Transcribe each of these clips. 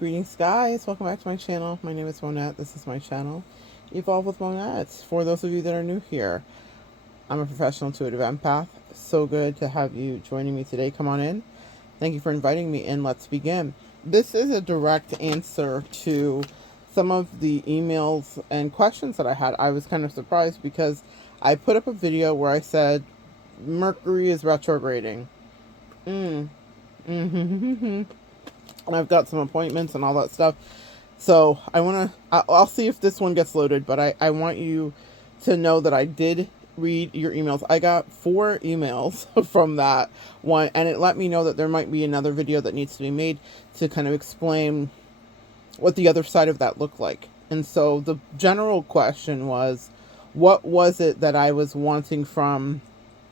Greetings, guys. Welcome back to my channel. My name is Monette. This is my channel, Evolve with Monette. For those of you that are new here, I'm a professional intuitive empath. So good to have you joining me today. Come on in. Thank you for inviting me in. Let's begin. This is a direct answer to some of the emails and questions that I had. I was kind of surprised because I put up a video where I said Mercury is retrograding. Mm. And I've got some appointments and all that stuff. So I'll see if this one gets loaded, but I want you to know that I did read your emails. I got 4 emails from that one, and it let me know that there might be another video that needs to be made to kind of explain what the other side of that looked like. And so the general question was, what was it that I was wanting from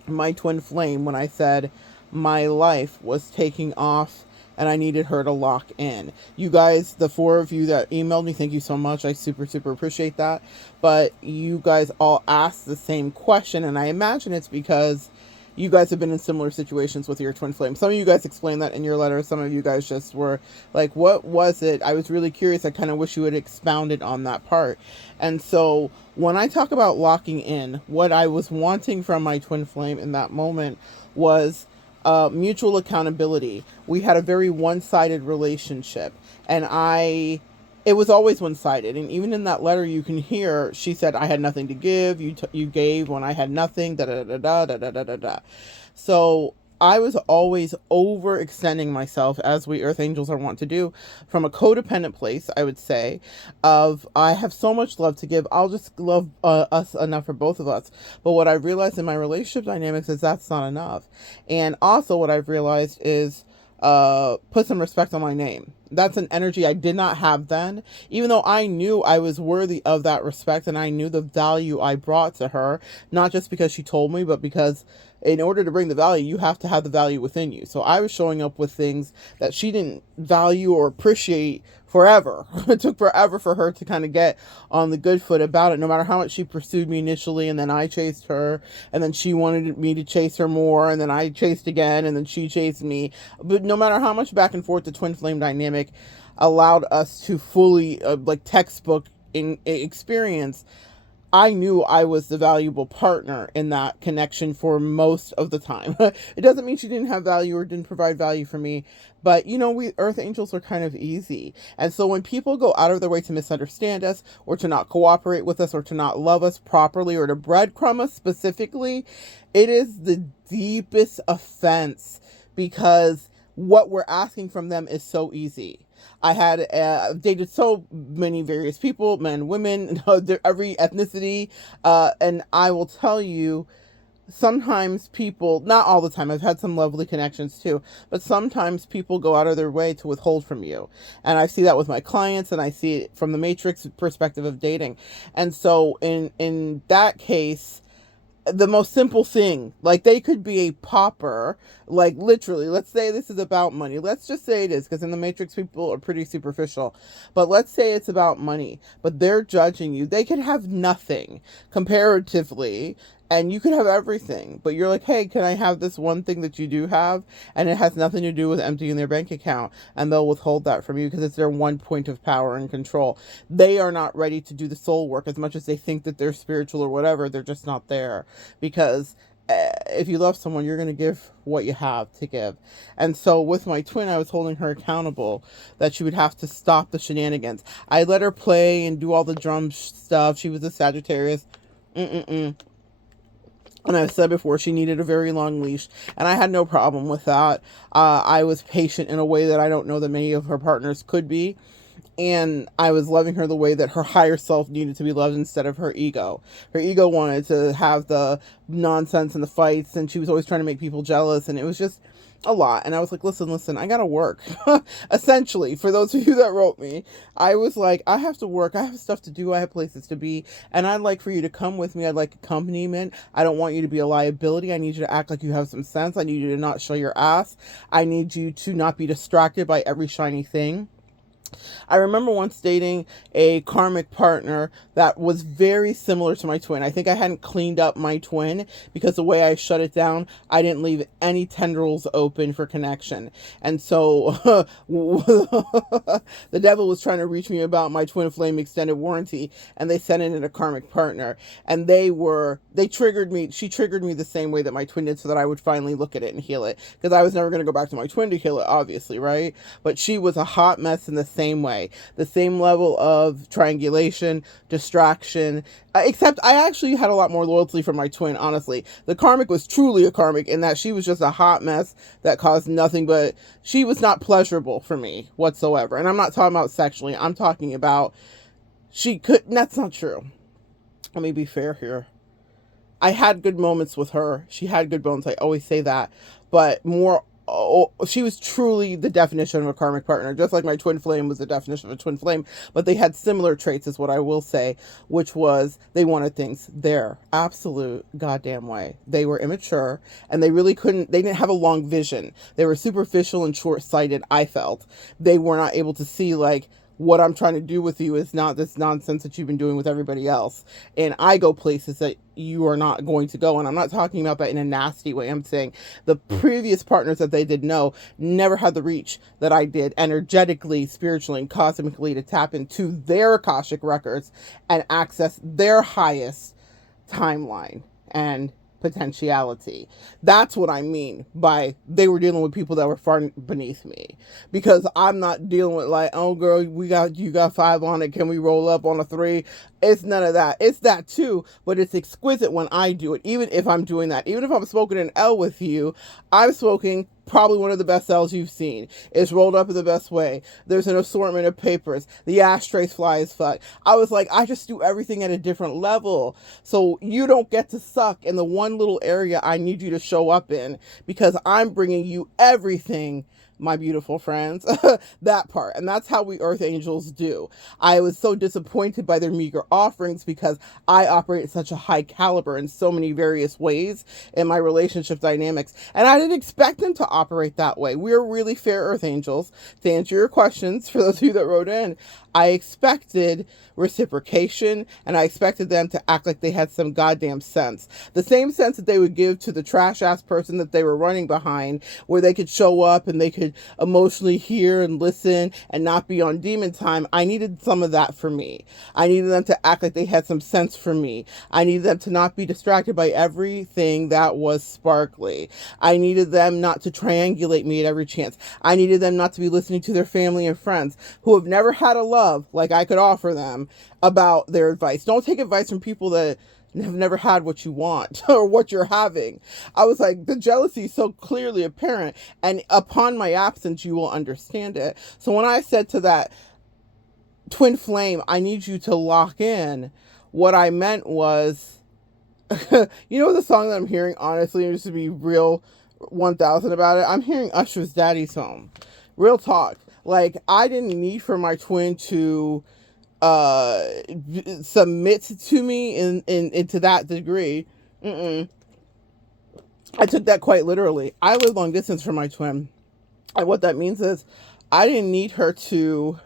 my twin flame when I said my life was taking off and I needed her to lock in? You guys, the 4 of you that emailed me, thank you so much. I super appreciate that. But you guys all asked the same question, and I imagine it's because you guys have been in similar situations with your twin flame. Some of you guys explained that in your letter. Some of you guys just were like, what was it? I was really curious. I kind of wish you had expounded on that part. And so when I talk about locking in, what I was wanting from my twin flame in that moment was mutual accountability. We had a very one-sided relationship, and it was always one-sided. And even in that letter, you can hear she said, "I had nothing to give. You gave when I had nothing." Da da da da da da da da da. So I was always overextending myself, as we Earth Angels are wont to do, from a codependent place, I would say, of I have so much love to give. I'll just love us enough for both of us. But what I've realized in my relationship dynamics is that's not enough. And also what I've realized is put some respect on my name. That's an energy I did not have then, even though I knew I was worthy of that respect and I knew the value I brought to her, not just because she told me, but because in order to bring the value, you have to have the value within you. So I was showing up with things that she didn't value or appreciate forever. It took forever for her to kind of get on the good foot about it, no matter how much she pursued me initially, and then I chased her, and then she wanted me to chase her more, and then I chased again, and then she chased me. But no matter how much back and forth, the twin flame dynamic allowed us to fully like textbook in experience. I knew I was the valuable partner in that connection for most of the time. It doesn't mean she didn't have value or didn't provide value for me, but we Earth Angels are kind of easy. And so when people go out of their way to misunderstand us or to not cooperate with us or to not love us properly or to breadcrumb us specifically, it is the deepest offense because what we're asking from them is so easy. I had dated so many various people, men, women, every ethnicity, and I will tell you, sometimes people, not all the time, I've had some lovely connections too, but sometimes people go out of their way to withhold from you. And I see that with my clients, and I see it from the matrix perspective of dating. And so in that case, the most simple thing, like they could be a pauper, like literally, let's say this is about money. Let's just say it is, because in the matrix people are pretty superficial, but let's say it's about money, but they're judging you. They could have nothing comparatively, and you could have everything, but you're like, hey, can I have this one thing that you do have? And it has nothing to do with emptying their bank account, and they'll withhold that from you because it's their one point of power and control. They are not ready to do the soul work as much as they think that they're spiritual or whatever. They're just not there, because if you love someone, you're going to give what you have to give. And so with my twin, I was holding her accountable that she would have to stop the shenanigans. I let her play and do all the drum stuff. She was a Sagittarius. And I've said before, she needed a very long leash, and I had no problem with that. I was patient in a way that I don't know that many of her partners could be. And I was loving her the way that her higher self needed to be loved instead of her ego. Her ego wanted to have the nonsense and the fights, and she was always trying to make people jealous, and it was just a lot. And I was like, listen, I gotta work. Essentially, for those of you that wrote me, I was like, I have to work. I have stuff to do. I have places to be. And I'd like for you to come with me. I'd like accompaniment. I don't want you to be a liability. I need you to act like you have some sense. I need you to not show your ass. I need you to not be distracted by every shiny thing. I remember once dating a karmic partner that was very similar to my twin. I think I hadn't cleaned up my twin because the way I shut it down, I didn't leave any tendrils open for connection. And so the devil was trying to reach me about my twin flame extended warranty, and they sent it in a karmic partner. And they triggered me. She triggered me the same way that my twin did so that I would finally look at it and heal it. Because I was never going to go back to my twin to heal it, obviously, right? But she was a hot mess in the same way. The same level of triangulation, distraction, except I actually had a lot more loyalty from my twin, honestly. The karmic was truly a karmic in that she was just a hot mess that caused nothing but, she was not pleasurable for me whatsoever. And I'm not talking about sexually, I'm talking about she could, that's not true. Let me be fair here. I had good moments with her. She had good bones. I always say that. But more, she was truly the definition of a karmic partner, just like my twin flame was the definition of a twin flame. But they had similar traits, is what I will say, which was they wanted things their absolute goddamn way. They were immature, and they really couldn't, they didn't have a long vision. They were superficial and short-sighted, I felt. They were not able to see, like, what I'm trying to do with you is not this nonsense that you've been doing with everybody else. And I go places that you are not going to go. And I'm not talking about that in a nasty way. I'm saying the previous partners that they did know never had the reach that I did energetically, spiritually, and cosmically to tap into their Akashic records and access their highest timeline and potentiality. That's what I mean by they were dealing with people that were far beneath me, because I'm not dealing with like, oh girl, you got 5 on it, can we roll up on a 3? It's none of that. It's that too, but it's exquisite when I do it. Even if I'm doing that, even if I'm smoking an L with you, I'm smoking probably one of the best L's you've seen. It's rolled up in the best way. There's an assortment of papers. The ashtrays fly as fuck. I was like, I just do everything at a different level. So you don't get to suck in the one little area I need you to show up in, because I'm bringing you everything, my beautiful friends. That part. And that's how we earth angels do. I was so disappointed by their meager offerings because I operate at such a high caliber in so many various ways in my relationship dynamics. And I didn't expect them to operate that way. We're really fair earth angels. To answer your questions, for those of you that wrote in, I expected reciprocation, and I expected them to act like they had some goddamn sense. The same sense that they would give to the trash ass person that they were running behind, where they could show up and they could emotionally hear and listen and not be on demon time. I needed some of that for me. I needed them to act like they had some sense for me. I needed them to not be distracted by everything that was sparkly. I needed them not to triangulate me at every chance. I needed them not to be listening to their family and friends who have never had a love like I could offer them about their advice. Don't take advice from people that have never had what you want or what you're having. I was like, the jealousy is so clearly apparent, and upon my absence, you will understand it. So when I said to that twin flame, I need you to lock in, what I meant was, you know the song that I'm hearing, honestly, just to be real 1000 about it, I'm hearing Usher's Daddy's Home. Real talk. Like, I didn't need for my twin to submit to me in to that degree. I took that quite literally. I live long distance from my twin. And what that means is I didn't need her to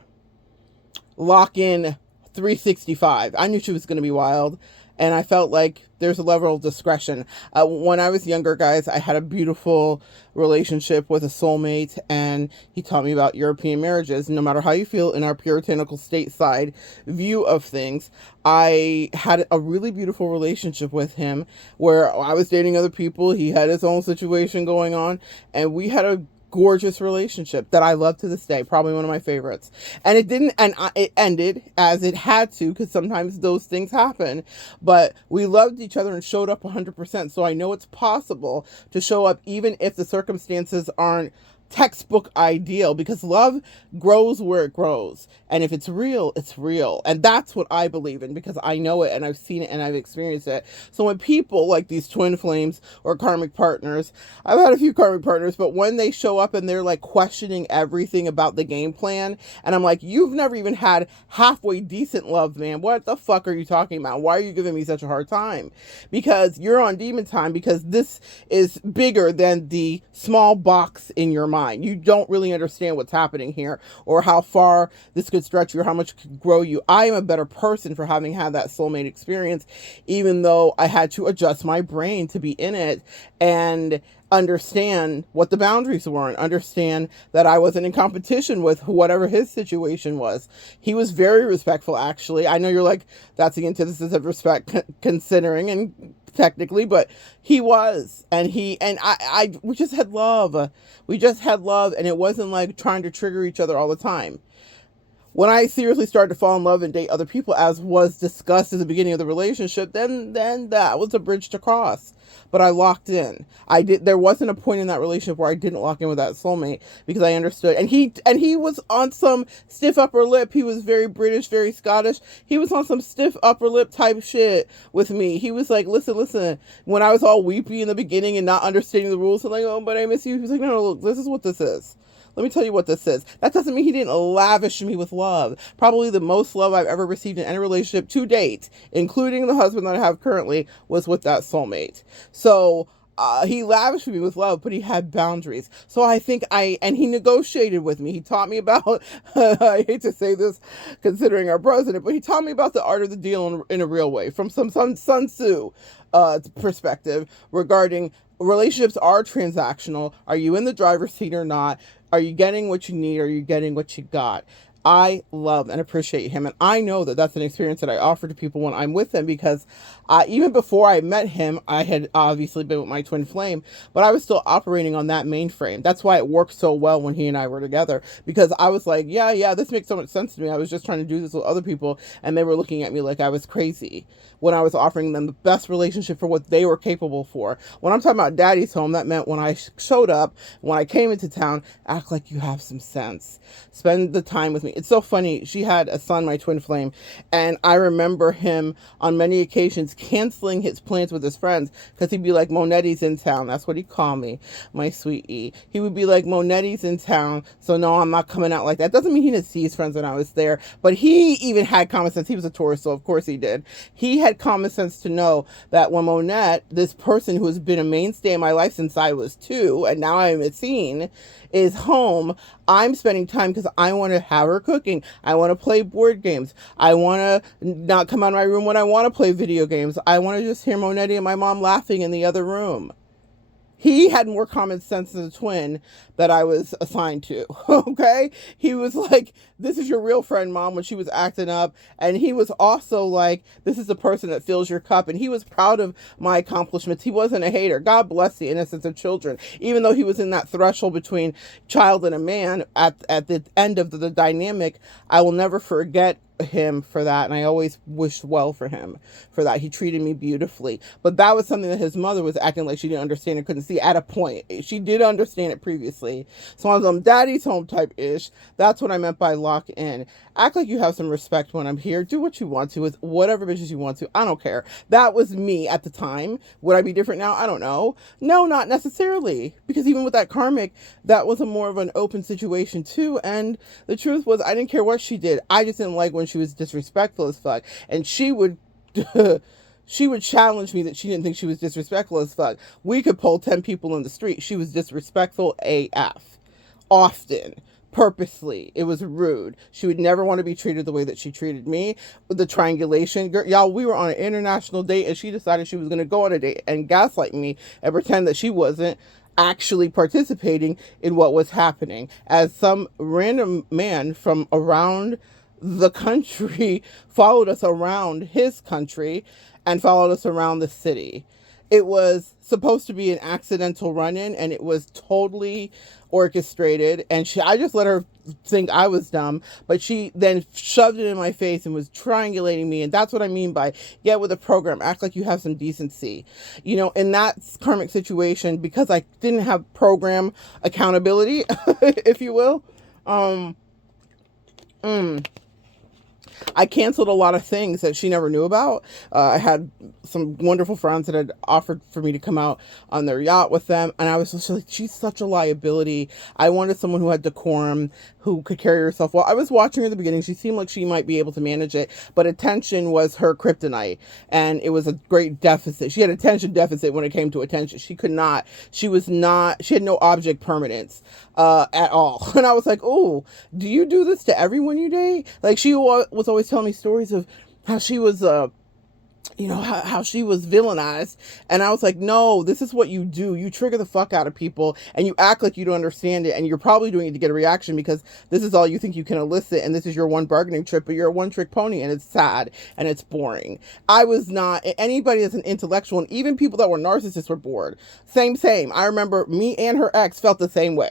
lock in 365. I knew she was going to be wild. And I felt like there's a level of discretion. When I was younger, guys, I had a beautiful relationship with a soulmate, and he taught me about European marriages. No matter how you feel in our puritanical stateside view of things, I had a really beautiful relationship with him where I was dating other people. He had his own situation going on, and we had a gorgeous relationship that I love to this day, probably one of my favorites. And it ended as it had to, because sometimes those things happen, but we loved each other and showed up 100%. So I know it's possible to show up even if the circumstances aren't textbook ideal, because love grows where it grows, and if it's real, it's real. And that's what I believe in, because I know it and I've seen it and I've experienced it. So when people like these twin flames or karmic partners, I've had a few karmic partners, but when they show up and they're like questioning everything about the game plan, and I'm like, you've never even had halfway decent love, man. What the fuck are you talking about? Why are you giving me such a hard time? Because you're on demon time, because this is bigger than the small box in your mind. mind. You don't really understand what's happening here, or how far this could stretch you, or how much it could grow you. I am a better person for having had that soulmate experience, even though I had to adjust my brain to be in it and understand what the boundaries were, and understand that I wasn't in competition with whatever his situation was. He was very respectful, actually. I know you're like, that's the antithesis of respect, considering and technically, but he was. And we just had love. We just had love, and it wasn't like trying to trigger each other all the time. When I seriously started to fall in love and date other people, as was discussed at the beginning of the relationship, then that was a bridge to cross. But I locked in. There wasn't a point in that relationship where I didn't lock in with that soulmate, because I understood. And he was on some stiff upper lip. He was very British, very Scottish. He was on some stiff upper lip type shit with me. He was like, listen. When I was all weepy in the beginning and not understanding the rules, and like, oh, but I miss you. He was like, no, look, this is what this is. Let me tell you what this is. That doesn't mean he didn't lavish me with love. Probably the most love I've ever received in any relationship to date, including the husband that I have currently, was with that soulmate. So he lavished me with love, but he had boundaries. So I think and he negotiated with me. He taught me about, I hate to say this considering our president, but he taught me about the art of the deal in a real way, from some Sun Tzu perspective regarding relationships are transactional. Are you in the driver's seat or not? Are you getting what you need? Are you getting what you got? I love and appreciate him. And I know that that's an experience that I offer to people when I'm with them, because even before I met him, I had obviously been with my twin flame, but I was still operating on that mainframe. That's why it worked so well when he and I were together, because I was like, yeah, this makes so much sense to me. I was just trying to do this with other people, and they were looking at me like I was crazy when I was offering them the best relationship for what they were capable for. When I'm talking about daddy's home, that meant when I showed up, when I came into town, act like you have some sense. Spend the time with me. It's so funny. She had a son, my twin flame, and I remember him on many occasions canceling his plans with his friends, because he'd be like, Monette's in town. That's what he'd call me, my sweet E. He would be like, Monette's in town, so no, I'm not coming out like that. Doesn't mean he didn't see his friends when I was there, but he even had common sense. He was a tourist, so of course he did. He had common sense to know that when Monette, this person who has been a mainstay in my life since I was 2, and now I'm a teen, is home, I'm spending time because I want to have her cooking. I want to play board games. I want to not come out of my room when I want to play video games. I want to just hear Monette and my mom laughing in the other room. He had more common sense than the twin that I was assigned to, okay? He was like, this is your real friend, Mom, when she was acting up. And he was also like, this is the person that fills your cup. And he was proud of my accomplishments. He wasn't a hater. God bless the innocence of children. Even though he was in that threshold between child and a man, at the end of the dynamic, I will never forget him for that, and I always wished well for him for that. He treated me beautifully, but that was something that his mother was acting like she didn't understand and couldn't see at a point. She did understand it previously. So on some daddy's home type ish, that's what I meant by lock in. Act like you have some respect when I'm here. Do what you want to with whatever bitches you want to. I don't care. That was me at the time. Would I be different now? I don't know. No, not necessarily, because even with that karmic, that was a more of an open situation too. And the truth was, I didn't care what she did. I just didn't like when she was disrespectful as fuck, and she would she would challenge me that she didn't think she was disrespectful as fuck. We could pull 10 people in the street. She was disrespectful AF, often, purposely. It was rude. She would never want to be treated the way that she treated me. The triangulation, girl, y'all, we were on an international date, and she decided she was going to go on a date and gaslight me and pretend that she wasn't actually participating in what was happening, as some random man from around the country followed us around his country and followed us around the city. It was supposed to be an accidental run-in, and it was totally orchestrated, and I just let her think I was dumb, but she then shoved it in my face and was triangulating me. And that's what I mean by get with the program, act like you have some decency. You know, in that karmic situation, because I didn't have program accountability, if you will, I canceled a lot of things that she never knew about. I had some wonderful friends that had offered for me to come out on their yacht with them. And I was just like, she's such a liability. I wanted someone who had decorum, who could carry herself well. I was watching her at the beginning. She seemed like she might be able to manage it, but attention was her kryptonite. And it was a great deficit. She had attention deficit when it came to attention. She had no object permanence at all. And I was like, oh, do you do this to everyone you date? Like, she was always telling me stories of how she was how she was villainized. And I was like, no, this is what you do. You trigger the fuck out of people and you act like you don't understand it. And you're probably doing it to get a reaction because this is all you think you can elicit. And this is your one bargaining trip, but you're a one trick pony and it's sad and it's boring. I was not anybody that's an intellectual, and even people that were narcissists were bored. Same. I remember me and her ex felt the same way.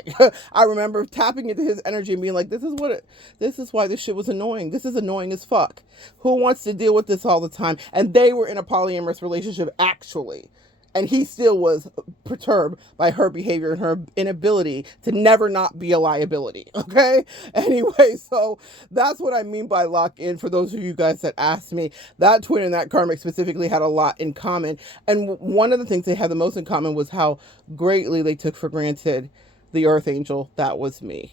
I remember tapping into his energy and being like, this is why this shit was annoying. This is annoying as fuck. Who wants to deal with this all the time? And they were in a polyamorous relationship, actually. And he still was perturbed by her behavior and her inability to never not be a liability. Okay? Anyway, so that's what I mean by lock in. For those of you guys that asked me, that twin and that karmic specifically had a lot in common. And one of the things they had the most in common was how greatly they took for granted the earth angel that was me.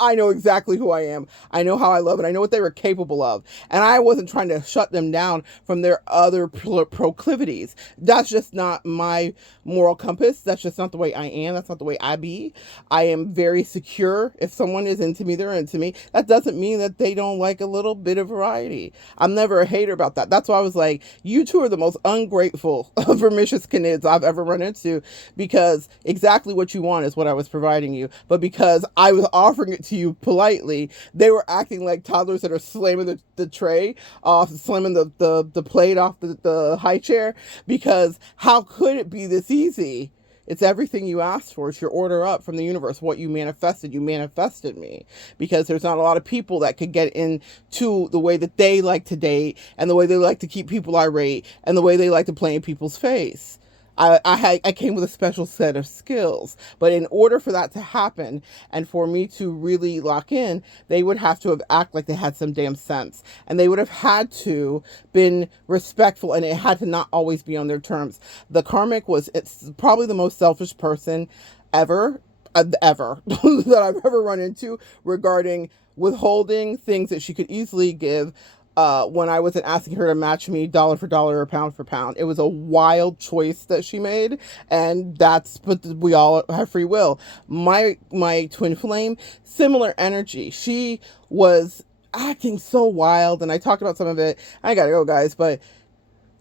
I know exactly who I am. I know how I love it. I know what they were capable of. And I wasn't trying to shut them down from their other proclivities. That's just not my moral compass. That's just not the way I am. That's not the way I be. I am very secure. If someone is into me, they're into me. That doesn't mean that they don't like a little bit of variety. I'm never a hater about that. That's why I was like, you two are the most ungrateful, vermicious canids I've ever run into, because exactly what you want is what I was providing you, but because I was offering it to you politely, they were acting like toddlers that are slamming the tray off, slamming the plate off the high chair, because how could it be this easy? It's everything you asked for. It's your order up from the universe. What you manifested me. Because there's not a lot of people that could get into the way that they like to date, and the way they like to keep people irate, and the way they like to play in people's face. I came with a special set of skills, but in order for that to happen and for me to really lock in, they would have to have acted like they had some damn sense, and they would have had to been respectful, and it had to not always be on their terms. The karmic it's probably the most selfish person ever that I've ever run into regarding withholding things that she could easily give. When I wasn't asking her to match me dollar for dollar or pound for pound. It was a wild choice that she made, but we all have free will. My twin flame, similar energy. She was acting so wild, and I talked about some of it. I gotta go, guys, but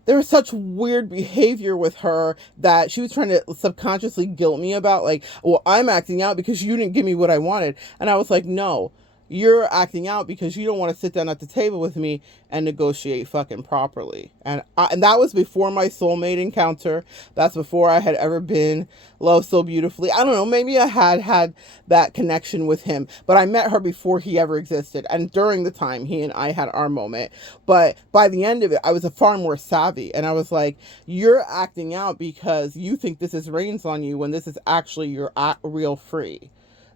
there was such weird behavior with her that she was trying to subconsciously guilt me about, like, well, I'm acting out because you didn't give me what I wanted. And I was like, no. You're acting out because you don't want to sit down at the table with me and negotiate fucking properly. And that was before my soulmate encounter. That's before I had ever been loved so beautifully. I don't know, maybe I had that connection with him, but I met her before he ever existed. And during the time he and I had our moment. But by the end of it, I was far more savvy. And I was like, you're acting out because you think this is reins on you when this is actually your real free.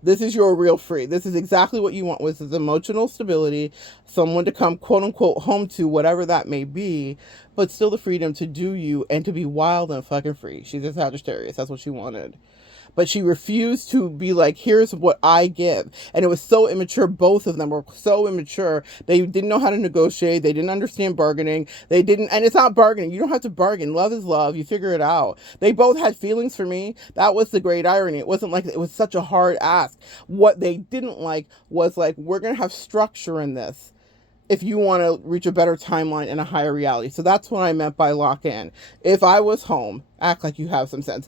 This is your real free. This is exactly what you want, with emotional stability, someone to come, quote unquote, home to, whatever that may be, but still the freedom to do you and to be wild and fucking free. She's a Sagittarius. That's what she wanted. But she refused to be like, here's what I give. And it was so immature. Both of them were so immature. They didn't know how to negotiate. They didn't understand bargaining. And it's not bargaining. You don't have to bargain. Love is love. You figure it out. They both had feelings for me. That was the great irony. It wasn't like it was such a hard ask. What they didn't like was like, we're going to have structure in this if you want to reach a better timeline and a higher reality. So that's what I meant by lock in. If I was home, act like you have some sense.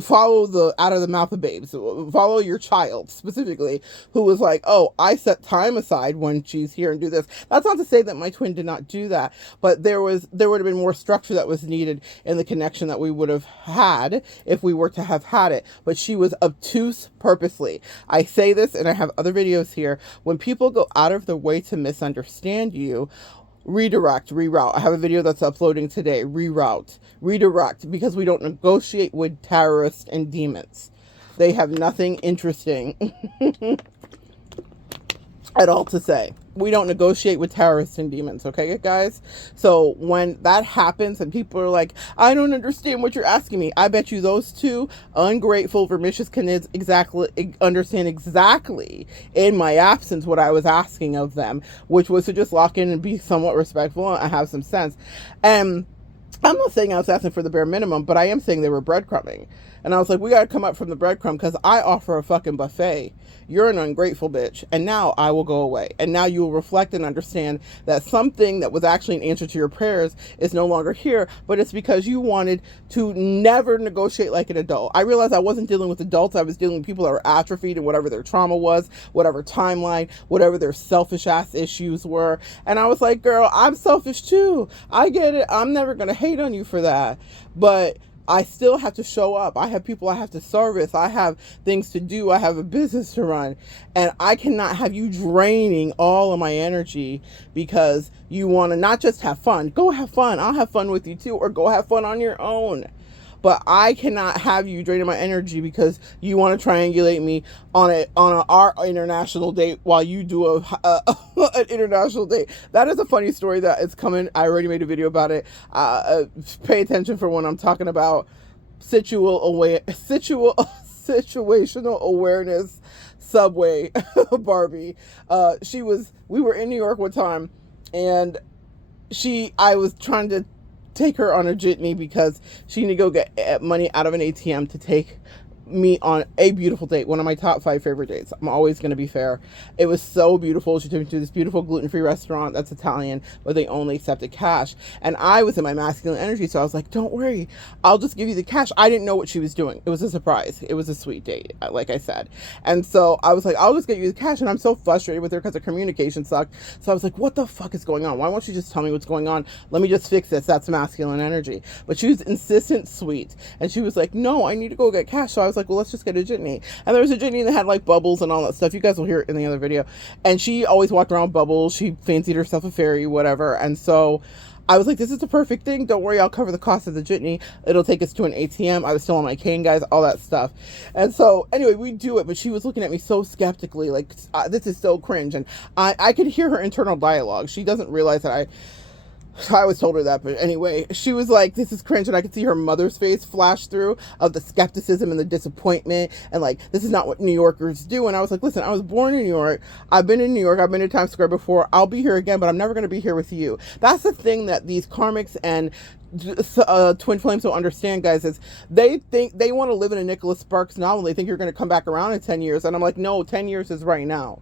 Follow the out of the mouth of babes. Follow your child specifically, who was like, oh, I set time aside when she's here and do this. That's not to say that my twin did not do that, but there would have been more structure that was needed in the connection that we would have had if we were to have had it. But she was obtuse purposely. I say this, and I have other videos here. When people go out of their way to misunderstand you, reroute. I have a video that's uploading today. Redirect, because we don't negotiate with terrorists and demons. They have nothing interesting. at all to say. We don't negotiate with terrorists and demons, okay, guys? So when that happens and people are like, I don't understand what you're asking me, I bet you those two ungrateful, vermicious canids understand exactly in my absence what I was asking of them, which was to just lock in and be somewhat respectful and have some sense. And I'm not saying I was asking for the bare minimum, but I am saying they were breadcrumbing. And I was like, we got to come up from the breadcrumb because I offer a fucking buffet. You're an ungrateful bitch. And now I will go away. And now you will reflect and understand that something that was actually an answer to your prayers is no longer here, but it's because you wanted to never negotiate like an adult. I realized I wasn't dealing with adults. I was dealing with people that were atrophied and whatever their trauma was, whatever timeline, whatever their selfish ass issues were. And I was like, girl, I'm selfish too. I get it. I'm never going to hate on you for that. But I still have to show up. I have people I have to service. I have things to do. I have a business to run. And I cannot have you draining all of my energy because you want to not just have fun. Go have fun. I'll have fun with you too. Or go have fun on your own. But I cannot have you draining my energy because you want to triangulate me on our international date while you do an international date. That is a funny story that is coming. I already made a video about it. Pay attention for when I'm talking about situational awareness. Subway Barbie. We were in New York one time, and I was trying to take her on a jitney because she needed to go get money out of an ATM to take me on a beautiful date, one of my top 5 favorite dates. I'm always going to be fair. It was so beautiful. She took me to this beautiful gluten-free restaurant that's Italian, but they only accepted cash. And I was in my masculine energy, so I was like, don't worry, I'll just give you the cash. I didn't know what she was doing. It was a surprise. It was a sweet date, like I said. And so I was like, I'll just get you the cash. And I'm so frustrated with her because the communication sucked. So I was like, what the fuck is going on? Why won't you just tell me what's going on? Let me just fix this. That's masculine energy. But she was insistent, sweet. And she was like, no, I need to go get cash. So I was like, well, let's just get a jitney. And there was a jitney that had like bubbles and all that stuff. You guys will hear it in the other video. And she always walked around bubbles. She fancied herself a fairy, whatever. And so I was like, this is the perfect thing. Don't worry, I'll cover the cost of the jitney. It'll take us to an ATM. I was still on my cane, guys, all that stuff. And so anyway, we do it, but she was looking at me so skeptically, like, this is so cringe. And I could hear her internal dialogue. She doesn't realize that I always told her that, but anyway, she was like, this is cringe, and I could see her mother's face flash through of the skepticism and the disappointment, and like, this is not what New Yorkers do. And I was like, listen, I was born in New York, I've been in New York, I've been to Times Square before, I'll be here again, but I'm never going to be here with you. That's the thing that these karmics and twin flames don't understand, guys, is they think they want to live in a Nicholas Sparks novel. They think you're going to come back around in 10 years, and I'm like, no, 10 years is right now.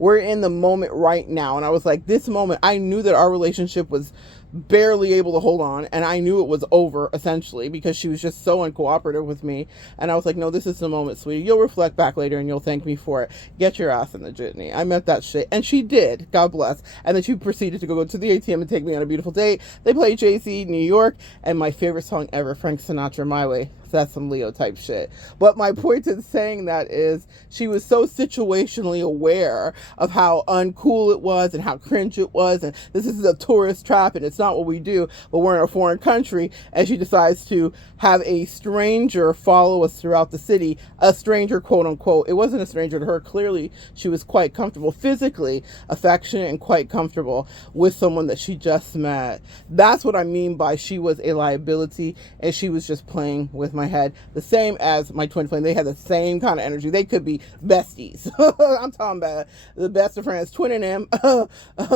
We're in the moment right now. And I was like, this moment, I knew that our relationship was barely able to hold on, and I knew it was over essentially because she was just so uncooperative with me. And I was like, no, this is the moment, sweetie. You'll reflect back later and you'll thank me for it. Get your ass in the jitney. I meant that shit. And she did, God bless. And then she proceeded to go to the ATM and take me on a beautiful date. They played Jay-Z, New York, and my favorite song ever, Frank Sinatra, My Way. That's some Leo type shit. But my point in saying that is she was so situationally aware of how uncool it was and how cringe it was, and this is a tourist trap and it's not what we do, but we're in a foreign country, and she decides to have a stranger follow us throughout the city. A stranger, quote unquote. It wasn't a stranger to her. Clearly she was quite comfortable, physically affectionate and quite comfortable with someone that she just met. That's what I mean by she was a liability and she was just playing with my head. The same as my twin flame. They had the same kind of energy. They could be besties. I'm talking about the best of friends. Twin and them,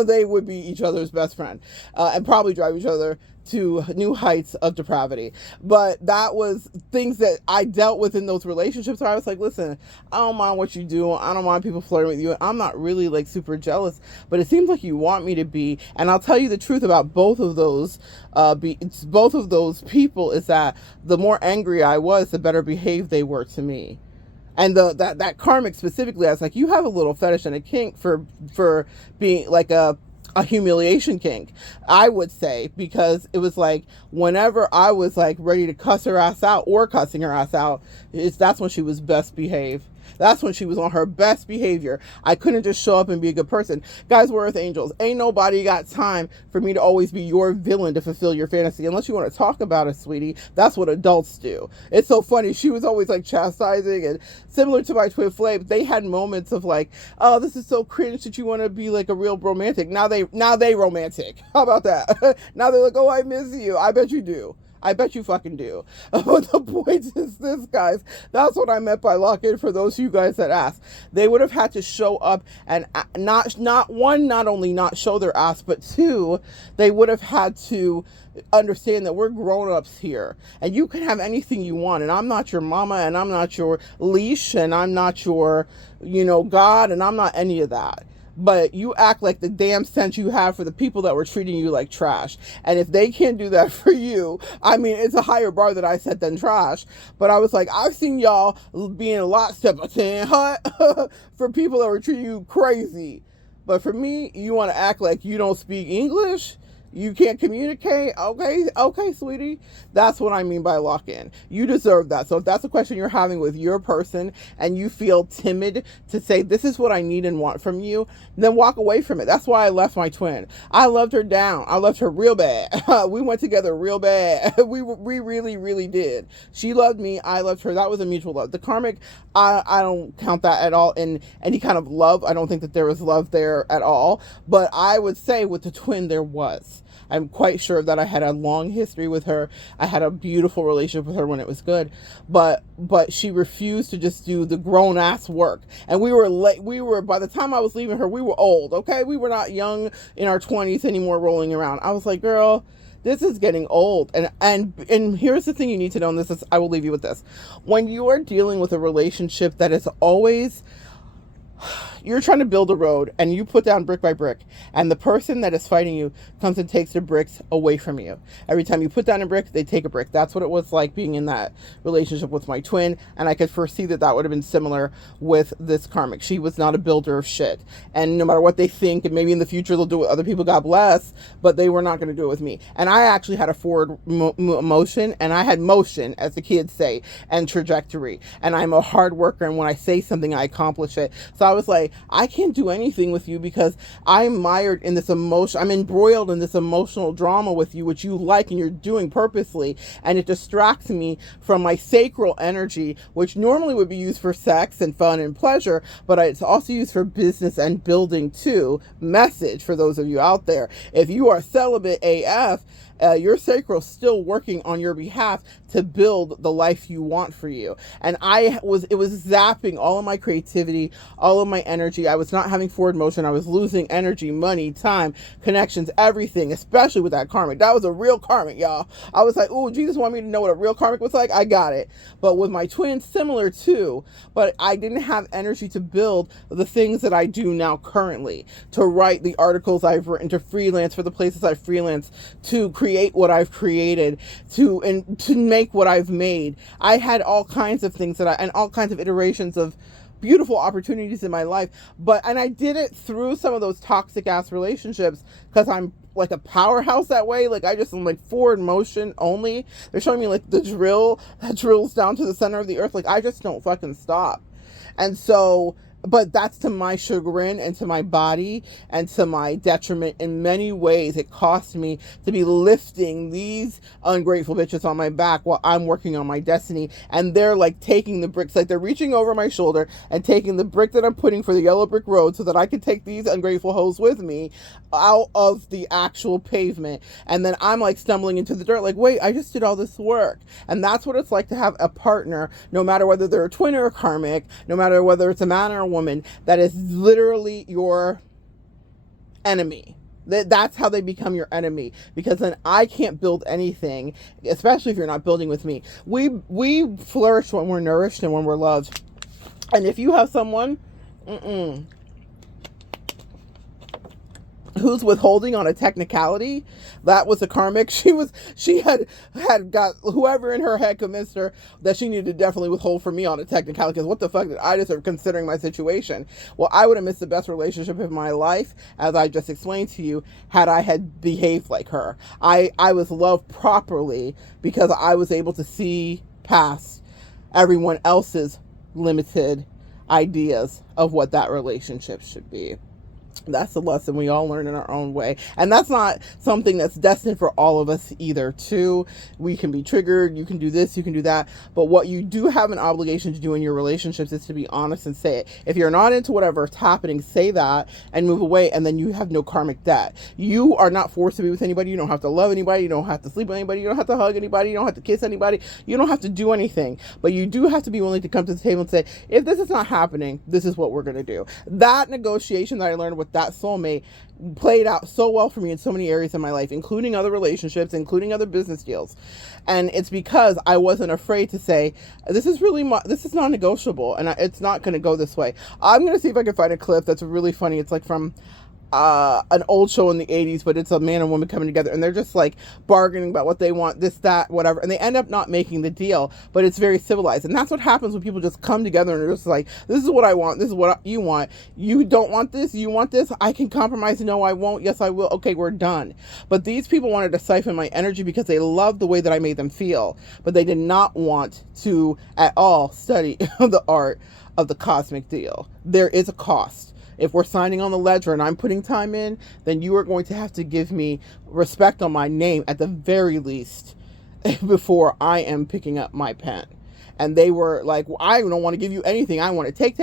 they would be each other's best friend, and probably drive each other to new heights of depravity. But that was things that I dealt with in those relationships where I was like, listen, I don't mind what you do. I don't mind people flirting with you. I'm not really like super jealous, but it seems like you want me to be. And I'll tell you the truth about both of those people is that the more angry I was, the better behaved they were to me. And that karmic specifically, I was like, you have a little fetish and a kink for being like a humiliation kink, I would say, because it was like whenever I was like ready to cuss her ass out or cussing her ass out, that's when she was best behaved. That's when she was on her best behavior. I couldn't just show up and be a good person. Guys, we're Earth Angels. Ain't nobody got time for me to always be your villain to fulfill your fantasy. Unless you want to talk about it, sweetie. That's what adults do. It's so funny. She was always like chastising, and similar to my twin flame, they had moments of like, oh, this is so cringe that you want to be like a real romantic. Now they romantic. How about that? Now they're like, oh, I miss you. I bet you do. I bet you fucking do. But the point is this, guys. That's what I meant by lock in for those of you guys that asked. They would have had to show up and not only not show their ass, but two, they would have had to understand that we're grown-ups here. And you can have anything you want. And I'm not your mama, and I'm not your leash, and I'm not your, God, and I'm not any of that. But you act like the damn sense you have for the people that were treating you like trash. And if they can't do that for you, I mean, it's a higher bar that I set than trash. But I was like, I've seen y'all being a lot step of 10 for people that were treating you crazy. But for me, you want to act like you don't speak English? You can't communicate? Okay, sweetie. That's what I mean by lock in. You deserve that. So if that's a question you're having with your person and you feel timid to say, this is what I need and want from you, then walk away from it. That's why I left my twin. I loved her down. I loved her real bad. We went together real bad. We really, really did. She loved me. I loved her. That was a mutual love. The karmic, I don't count that at all in any kind of love. I don't think that there was love there at all. But I would say with the twin, there was. I'm quite sure that I had a long history with her. I had a beautiful relationship with her when it was good, but she refused to just do the grown ass work. And we were late. By the time I was leaving her, we were old. Okay. We were not young in our 20s anymore rolling around. I was like, girl, this is getting old. And here's the thing you need to know. And I will leave you with this. When you are dealing with a relationship that is always, you're trying to build a road and you put down brick by brick, and the person that is fighting you comes and takes the bricks away from you. Every time you put down a brick, they take a brick. That's what it was like being in that relationship with my twin. And I could foresee that would have been similar with this karmic. She was not a builder of shit. And no matter what they think, and maybe in the future they'll do it with other people, God bless, but they were not going to do it with me. And I actually had a forward motion, and I had motion, as the kids say, and trajectory. And I'm a hard worker. And when I say something, I accomplish it. So I was like, I can't do anything with you because I'm mired in this emotion. I'm embroiled in this emotional drama with you, which you like and you're doing purposely. And it distracts me from my sacral energy, which normally would be used for sex and fun and pleasure, but it's also used for business and building too. Message for those of you out there. If you are celibate AF, your sacral still working on your behalf to build the life you want for you. And it was zapping all of my creativity, all of my energy. I was not having forward motion. I was losing energy, money, time, connections, everything, especially with that karmic. That was a real karmic, y'all. I was like, oh, Jesus wanted me to know what a real karmic was like. I got it. But with my twin, similar too, but I didn't have energy to build the things that I do now currently, to write the articles I've written, to freelance for the places I freelance, to create what I've created, to make what I've made. I had all kinds of things and all kinds of iterations of beautiful opportunities in my life, and I did it through some of those toxic ass relationships because I'm like a powerhouse that way. Like I just am like forward motion only. They're showing me like the drill that drills down to the center of the earth. Like I just don't fucking stop. And so, but that's to my chagrin and to my body and to my detriment in many ways. It cost me to be lifting these ungrateful bitches on my back while I'm working on my destiny. And they're like taking the bricks, like they're reaching over my shoulder and taking the brick that I'm putting for the yellow brick road so that I can take these ungrateful hoes with me out of the actual pavement. And then I'm like stumbling into the dirt like, wait, I just did all this work. And that's what it's like to have a partner, no matter whether they're a twin or a karmic, no matter whether it's a man or a woman, that is literally your enemy. That's how they become your enemy, because then I can't build anything, especially if you're not building with me. We flourish when we're nourished and when we're loved. And if you have someone who's withholding on a technicality, that was a karmic. She had got whoever in her head convinced her that she needed to definitely withhold for me on a technicality, because what the fuck did I deserve considering my situation? Well, I would have missed the best relationship of my life, as I just explained to you, had I had behaved like her. I was loved properly because I was able to see past everyone else's limited ideas of what that relationship should be. That's a lesson we all learn in our own way. And that's not something that's destined for all of us either, too. We can be triggered. You can do this, you can do that. But what you do have an obligation to do in your relationships is to be honest and say it. If you're not into whatever's happening, say that and move away, and then you have no karmic debt. You are not forced to be with anybody. You don't have to love anybody. You don't have to sleep with anybody. You don't have to hug anybody. You don't have to kiss anybody. You don't have to do anything. But you do have to be willing to come to the table and say, if this is not happening, this is what we're going to do. That negotiation that I learned with that soulmate played out so well for me in so many areas in my life, including other relationships, including other business deals. And it's because I wasn't afraid to say, this is non-negotiable, and it's not going to go this way. I'm going to see if I can find a clip that's really funny. It's like from an old show in the 80s, but it's a man and woman coming together, and they're just like bargaining about what they want, this, that, whatever, and they end up not making the deal, but it's very civilized. And that's what happens when people just come together and they're just like, this is what I want, this is what you want, you don't want this, you want this, I can compromise, no I won't, yes I will, okay, we're done. But these people wanted to siphon my energy because they loved the way that I made them feel, but they did not want to at all study the art of the cosmic deal. There is a cost. If we're signing on the ledger and I'm putting time in, then you are going to have to give me respect on my name at the very least before I am picking up my pen. And they were like, well, I don't want to give you anything. I want to take.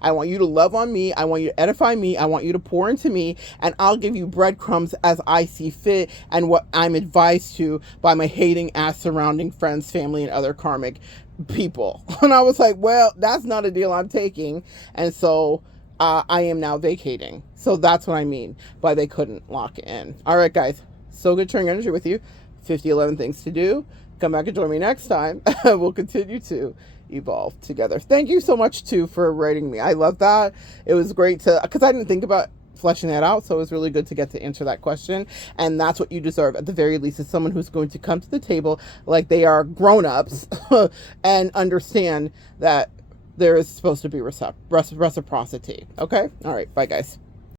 I want you to love on me. I want you to edify me. I want you to pour into me. And I'll give you breadcrumbs as I see fit and what I'm advised to by my hating ass surrounding friends, family, and other karmic people. And I was like, well, that's not a deal I'm taking. And so I am now vacating. So that's what I mean by they couldn't lock in. All right, guys. So good sharing energy with you. 5011 things to do. Come back and join me next time. We'll continue to evolve together. Thank you so much, too, for writing me. I love that. It was great because I didn't think about fleshing that out. So it was really good to get to answer that question. And that's what you deserve, at the very least, is someone who's going to come to the table like they are grown-ups and understand that there is supposed to be reciprocity. Okay? All right. Bye, guys.